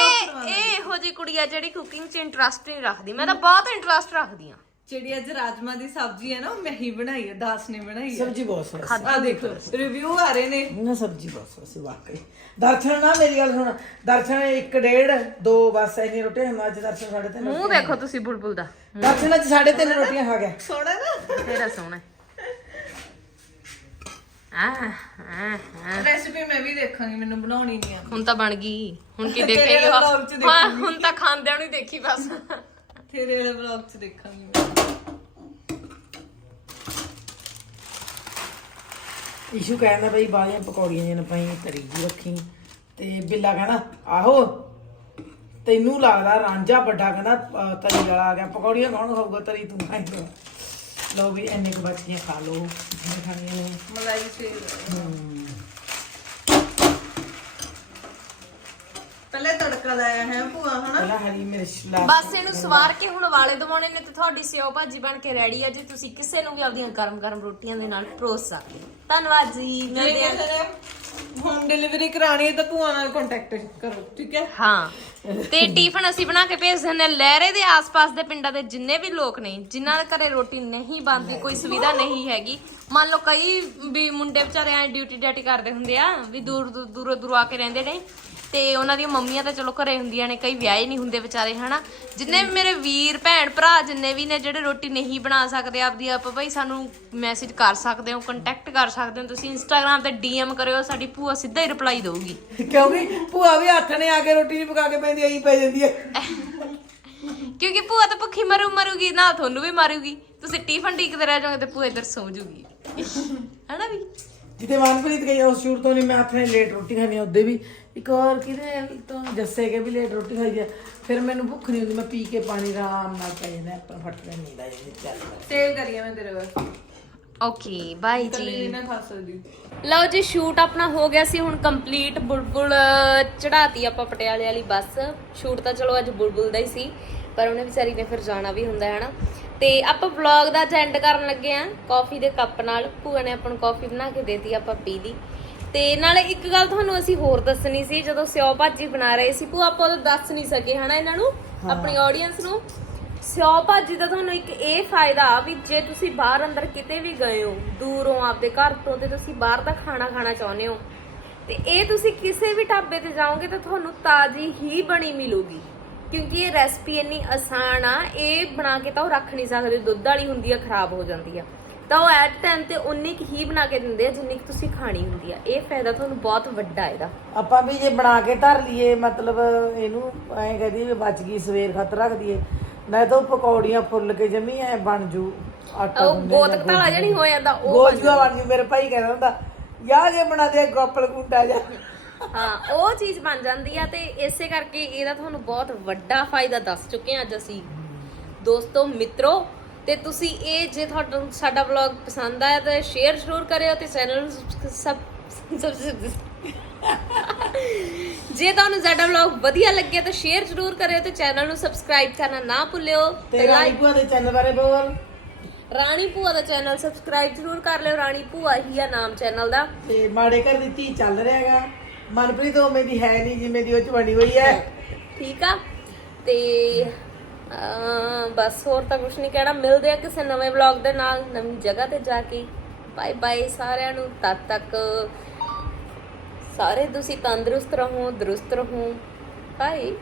ਇਹ ਇਹੋ ਜੀ ਕੁੜੀ ਆ ਜਿਹੜੀ ਕੁਕਿੰਗ 'ਚ ਇੰਟਰਸਟ ਨਹੀਂ ਰੱਖਦੀ। ਮੈਂ ਤਾਂ ਬਹੁਤ ਇੰਟਰਸਟ ਰੱਖਦੀ ਆ ਜਿਹੜੀ ਅੱਜ ਰਾਜਮਾ ਦੀ ਸਬਜ਼ੀ ਹੈ ਨਾ ਉਹ ਮੈਂ ਹੀ ਬਣਾਈ ਹੈ ਦਾਸ ਨੇ ਬਣਾਈ ਹੈ। ਸਬਜੀ ਬਹੁਤ ਸਵਾਦ ਆ ਦੇਖੋ ਰਿਵਿਊ ਆ ਰਹੇ ਨੇ। ਨਾ ਸਬਜੀ ਬਹੁਤ ਸਵਾਦ ਸੀ ਵਾਕਈ। ਦਰਸ਼ਨ ਨਾ ਮੇਰੀ ਗੱਲ ਸੁਣ ਦਰਸ਼ਨ ਇੱਕ ਡੇਢ ਦੋ ਬਸ ਇੰਨੀ ਰੋਟੀਆਂ ਮੈਂ ਅੱਜ ਦਰਸ਼ਨ ਸਾਢੇ ਤਿੰਨ ਮੂੰਹ ਦੇਖੋ ਤੁਸੀਂ ਬੁਲਬੁਲ ਦਾ। ਦਰਸ਼ਨ ਅੱਜ ਸਾਢੇ ਤਿੰਨ ਰੋਟੀਆਂ ਖਾ ਗਿਆ। ਸੋਹਣਾ ਨਾ? ਤੇਰਾ ਸੋਹਣਾ ਆ ਆ ਆ ਰੈਸਿਪੀ ਮੈਂ ਵੀ ਦੇਖਾਂਗੀ ਮੈਨੂੰ ਬਣਾਉਣੀ ਨਹੀਂ ਆਉਂਦੀ। ਹੁਣ ਤਾਂ ਬਣ ਗਈ। ਹੁਣ ਕੀ ਦੇਖੇਗੀ ਹਾਂ ਹੁਣ ਤਾਂ ਖਾਂਦਿਆਂ ਨੂੰ ਹੀ ਦੇਖੀ ਬਸ। ਤੇਰੇ ਵਾਲੇ ਵਲੌਗ 'ਚ ਦੇਖਾਂਗੀ ਈਸ਼ੂ ਕਹਿੰਦਾ ਬਈ ਬਾਲੀਆਂ ਪਕੌੜੀਆਂ ਜਿਹਨ ਪਾਈ ਤਰੀ ਜੀ ਰੱਖੀ ਤੇ ਬਿੱਲਾ ਕਹਿੰਦਾ ਆਹੋ। ਤੈਨੂੰ ਲੱਗਦਾ ਰਾਂਝਾ ਵੱਡਾ ਕਹਿੰਦਾ ਅਹ, ਤਰੀ ਵਾਲਾ ਆ ਗਿਆ। ਪਕੌੜੀਆਂ ਕੌਣ ਖਾਊਗਾ? ਤਰੀ ਤੂੰ ਖਾਏਗਾ ਲਓ ਵੀ ਇੰਨੇ ਕੁ ਬਚੀਆਂ ਖਾ ਲਓ। ਜਿੰਨੇ ਖਾਣੀਆਂ ਨੇ ਮਲਾਈ ਸੇਵ ਪਹਿਲੇ ਤੜਕਾ ਲਾਇਆ ਹੈ ਭੂਆ ਹਨਾ? ਪਹਿਲਾਂ ਹਰੀ ਮਿਰਚ ਲਾ ਬਸ ਇਹਨੂੰ ਸਵਾਰ ਕੇ ਹੁਣ ਵਾਲੇ ਦਵਾਉਣੇ ਨੇ ਤੇ ਤੁਹਾਡੀ ਸਿਓ ਭਾਜੀ ਬਣ ਕੇ ਰੈਡੀ ਆ ਜੀ ਤੁਸੀਂ ਕਿਸੇ ਨੂੰ ਵੀ ਆਪਦੀਆਂ ਗਰਮ ਗਰਮ ਰੋਟੀਆਂ ਦੇ ਨਾਲ ਪਰੋਸ ਸਕਦੇ ਹੋ। ਧੰਨਵਾਦ ਜੀ ਜੇ ਮਿਲਦੇ ਆ ਹੋਮ ਡਿਲੀਵਰੀ ਕਰਾਣੀ ਹੈ ਤਾਂ ਭੂਆ ਨਾਲ ਕੰਟੈਕਟ ਕਰੋ ਠੀਕ ਹੈ? ਹਾਂ ਤੇ ਟਿਫਨ ਅਸੀਂ ਬਣਾ ਕੇ ਭੇਜ ਦਿੰਦੇ ਹਾਂ ਲਹਿਰੇ ਦੇ ਆਸ-ਪਾਸ ਦੇ ਪਿੰਡਾਂ ਦੇ ਜਿੰਨੇ ਵੀ ਲੋਕ ਨੇ ਜਿਨ੍ਹਾਂ ਦੇ ਘਰੇ ਰੋਟੀ ਨਹੀਂ ਬਣਦੀ ਕੋਈ ਸੁਵਿਧਾ ਨਹੀਂ ਹੈਗੀ। ਮੰਨ ਲਓ ਕਈ ਵੀ ਮੁੰਡੇ ਵਿਚਾਰੇ ਐ ਡਿਊਟੀ ਡਿਊਟੀ ਕਰਦੇ ਹੁੰਦੇ ਆ ਵੀ ਦੂਰ ਦੂਰ ਦੂਰੋਂ ਦੂਰ ਆ ਕੇ ਰਹਿੰਦੇ ਨੇ ਤੇ ਉਹਨਾਂ ਦੀਆਂ ਮੰਮੀਆਂ ਤਾਂ ਚਲੋ ਘਰੇ ਹੁੰਦੀਆਂ ਨੇ ਕਈ ਵਿਆਹੇ ਨਹੀਂ ਹੁੰਦੇ ਵਿਚਾਰੇ ਹਨਾ? ਜਿੰਨੇ ਵੀ ਮੇਰੇ ਵੀਰ ਭੈਣ ਭਰਾ ਜਿੰਨੇ ਵੀ ਨੇ ਜਿਹੜੇ ਰੋਟੀ ਨਹੀਂ ਬਣਾ ਸਕਦੇ ਆਪਦੀ ਆਪ ਭਾਈ ਸਾਨੂੰ ਮੈਸੇਜ ਕਰ ਸਕਦੇ ਹੋ ਕੰਟੈਕਟ ਕਰ ਸਕਦੇ ਹੋ ਤੁਸੀਂ ਇੰਸਟਾਗ੍ਰam ਤੇ ਡੀਐਮ ਕਰਿਓ ਸਾਡੀ ਭੂਆ ਸਿੱਧਾ ਹੀ ਰਿਪਲਾਈ ਦੇਊਗੀ। ਕਿਉਂਕਿ ਭੂਆ ਵੀ ਹੱਥ ਨੇ ਆ ਕੇ ਰੋਟੀ ਨਹੀਂ ਪਕਾ ਕੇ ਪੈਂਦੀ ਐਂ ਪੈ ਜਾਂਦੀ ਹੈ। ਕਿਉਂਕਿ ਭੂਆ ਤਾਂ ਭੁੱਖੀ ਮਰੂ ਮਰੂਗੀ ਨਾ ਤੁਹਾਨੂੰ ਵੀ ਮਾਰੂਗੀ। ਤੁਸੀਂ ਟਿਫਨ ਢੀਕਦੇ ਰਹਿ ਜਾਓਗੇ ਤੇ ਭੂਆ ਇੱਧਰ ਸੌ ਜੂਗੀ। ਹਨਾ ਵੀ? ਜਿੱਤੇ ਮਨਪ੍ਰੀਤ ਗਈ ਉਸ ਸ਼ੂਟ ਤੋਂ ਨਹੀਂ ਮੈਂ ਆਪਣੇ ਲੇਟ ਰੋਟੀ ਖਾਣੀ ਉਹਦੇ ਵੀ। ਇੱਕ ਹੋਰ ਕਿਤੇ ਤੋਂ ਜੱਸੇ ਕੇ ਵੀ ਲੇਟ ਰੋਟੀ ਖਾਈ ਆ। ਫਿਰ ਮੈਨੂੰ ਭੁੱਖ ਨਹੀਂ ਹੁੰਦੀ ਮੈਂ ਪੀ ਕੇ ਪਾਣੀ ਆਰਾਮ ਨਾਲ ਪੈ ਜਾਂਦਾ ਆਪਾਂ ਫਟ ਲੈ ਨੀਂਦ ਆ ਜਾਂਦੀ ਚੱਲ। ਸੇਵ ਕਰੀਏ ਮੈਂ ਤੇਰੇ ਵਾਸਤੇ ਓਕੇ ਬਾਈ ਕੱਲੀ ਜੀ। ਨਾ ਖਾ ਸਕਦੀ। ਲਓ ਜੀ ਸ਼ੂਟ ਆਪਣਾ ਹੋ ਗਿਆ ਸੀ ਹੁਣ ਕੰਪਲੀਟ ਬੁਲਬੁਲ ਚੜਾਤੀ ਆਪਾਂ ਪਟਿਆਲੇ ਵਾਲੀ ਬੱਸ। ਸ਼ੂਟ ਤਾਂ ਚਲੋ ਅੱਜ ਬੁਲਬੁਲ ਦਾ ਹੀ ਸੀ ਪਰ ਉਹਨੇ ਵਿਚਾਰੀ ਨੇ ਫਿਰ ਜਾਣਾ ਵੀ ਹੁੰਦਾ ਹੈ ਨਾ ਤੇ ਆਪਾਂ ਵਲੌਗ ਦਾ ਐਂਡ ਕਰਨ ਲੱਗੇ ਆ ਕਾਫੀ ਦੇ ਕੱਪ ਨਾਲ। ਭੂਆ ਨੇ ਆਪਾਂ ਨੂੰ ਕਾਫੀ ਬਣਾ ਕੇ ਦੇਤੀ ਆਪਾਂ ਪੀ ਲਈ। ਤੇ ਨਾਲੇ ਇੱਕ ਗੱਲ ਤੁਹਾਨੂੰ ਅਸੀਂ ਹੋਰ ਦੱਸਣੀ ਸੀ ਜਦੋਂ ਸਿਓ ਭਾਜੀ ਬਣਾ ਰਹੇ ਸੀ ਭੂਆ ਆਪਾਂ ਉਹ ਦੱਸ ਨਹੀਂ ਸਕੇ ਹਨਾ ਇਹਨਾਂ ਨੂੰ? ਆਪਣੀ ਆਡੀਅנס ਨੂੰ? ਸਿਓ ਭਾਜੀ ਦਾ ਤੁਹਾਨੂੰ ਇੱਕ ਇਹ ਫਾਇਦਾ ਆ ਵੀ ਜੇ ਤੁਸੀਂ ਬਾਹਰ ਅੰਦਰ ਕਿਤੇ ਵੀ ਗਏ ਹੋ ਦੂਰੋਂ ਆਪਦੇ ਘਰ ਤੋਂ ਤੇ ਤੁਸੀਂ ਬਾਹਰ ਦਾ ਖਾਣਾ ਖਾਣਾ ਚਾਹੁੰਦੇ ਹੋ ਤੇ ਇਹ ਤੁਸੀਂ ਕਿਸੇ ਵੀ ਢਾਬੇ ਤੇ ਜਾਓਗੇ ਤਾਂ ਤੁਹਾਨੂੰ ਤਾਜ਼ੀ ਹੀ ਬਣੀ ਮਿਲੂਗੀ ਕਿਉਂਕਿ ਇਹ ਰੈਸਪੀ ਇੰਨੀ ਆਸਾਨ ਆ ਇਹ ਬਣਾ ਕੇ ਤਾਂ ਉਹ ਰੱਖ ਨਹੀਂ ਸਕਦੇ ਦੁੱਧ ਵਾਲੀ ਹੁੰਦੀ ਆ ਖਰਾਬ ਹੋ ਜਾਂਦੀ ਆ। ਤਾਂ ਉਹ ਐਟ ਟਾਈਮ ਤੇ ਉਨੀ ਕੁ ਹੀ ਬਣਾ ਕੇ ਦਿੰਦੇ ਆ ਜਿੰਨੀ ਕੁ ਤੁਸੀਂ ਖਾਣੀ ਹੁੰਦੀ ਆ। ਇਹ ਫਾਇਦਾ ਤੁਹਾਨੂੰ ਬਹੁਤ ਵੱਡਾ ਇਹਦਾ। ਆਪਾਂ ਵੀ ਜੇ ਬਣਾ ਕੇ ਧਰ ਲਈਏ ਮਤਲਬ ਇਹਨੂੰ ਐਂ ਕਹਦੀ ਵੀ ਬਚ ਗਈ ਸਵੇਰ ਖਤ ਰੱਖ ਦਈਏ। ਨਾ ਤਾਂ ਉਹ ਪਕੌੜੀਆਂ ਫੁੱਲ ਕੇ ਜਮੀ ਐ ਬਣ ਜੂ ਆਟਾ ਉਹ ਗੁੰਨਿਆ ਗੋਤਕ ਧਾਲਾ ਜਿਹੜੀ ਹੋ ਜਾਂਦਾ ਉਹ ਬਣ ਗੋਜੂਆ ਬਣ ਜੂ ਮੇਰੇ ਭਾਈ ਕਹਿੰਦਾ ਹੁੰਦਾ ਯਾ ਜੇ ਬਣਾ ਦੇ ਗੋਪਲ ਗੁੰਡਾ ਜਾ। ਹਾਂ ਉਹ ਚੀਜ਼ ਬਣ ਜਾਂਦੀ ਆ ਤੇ ਇਸੇ ਕਰਕੇ ਇਹਦਾ ਤੁਹਾਨੂੰ ਬਹੁਤ ਵੱਡਾ ਫਾਇਦਾ ਦੱਸ ਚੁੱਕੇ ਆ ਅੱਜ ਅਸੀਂ। ਦੋਸਤੋ ਮਿੱਤਰੋ ਤੇ ਤੁਸੀਂ ਇਹ ਜੇ ਤੁਹਾਨੂੰ ਸਾਡਾ ਵਲੌਗ ਪਸੰਦ ਆਇਆ ਤਾਂ ਸ਼ੇਅਰ ਜ਼ਰੂਰ ਕਰਿਓ ਤੇ ਚੈਨਲ ਨੂੰ ਸਬ ਸਬ ਜੇ ਤੁਹਾਨੂੰ ਸਾਡਾ ਵਲੌਗ ਵਧੀਆ ਲੱਗਿਆ ਤਾਂ ਸ਼ੇਅਰ ਜ਼ਰੂਰ ਕਰਿਓ ਤੇ ਚੈਨਲ ਨੂੰ ਸਬਸਕ੍ਰਾਈਬ ਕਰਨਾ ਨਾ ਭੁੱਲਿਓ ਤੇ ਰਾਣੀ ਭੂਆ ਦੇ ਚੈਨਲ ਬਾਰੇ ਬੋਲ। ਰਾਣੀ ਭੂਆ ਦਾ ਚੈਨਲ ਸਬਸਕ੍ਰਾਈਬ ਜ਼ਰੂਰ ਕਰ ਲਿਓ ਰਾਣੀ ਭੂਆ ਹੀ ਆ ਨਾਮ ਚੈਨਲ ਦਾ। ਤੇ ਮਾੜੇ ਘਰ ਦੀ ਧੀ ਚੱਲ ਰਿਹਾ ਹੈਗਾ। ਮਨਪ੍ਰੀਤ ਉਵੇਂ ਦੀ ਹੈ ਨਹੀਂ ਜਿਵੇਂ ਦੀ ਉਹ ਚ ਬਣੀ ਹੋਈ ਹੈ। ਠੀਕ ਆ। ਤੇ ਬਸ ਹੋਰ ਤਾਂ ਕੁਝ ਨਹੀਂ ਕਹਿਣਾ। ਮਿਲਦੇ ਆ ਕਿਸੇ ਨਵੇਂ ਵਲੌਗ ਦੇ ਨਾਲ, ਨਵੀਂ ਜਗ੍ਹਾ ਤੇ ਜਾ ਕੇ। ਬਾਏ ਬਾਏ ਸਾਰਿਆਂ ਨੂੰ। ਤਦ ਤੱਕ ਸਾਰੇ ਤੁਸੀਂ ਤੰਦਰੁਸਤ ਰਹੋ, ਦਰੁਸਤ ਰਹੋ। ਬਾਏ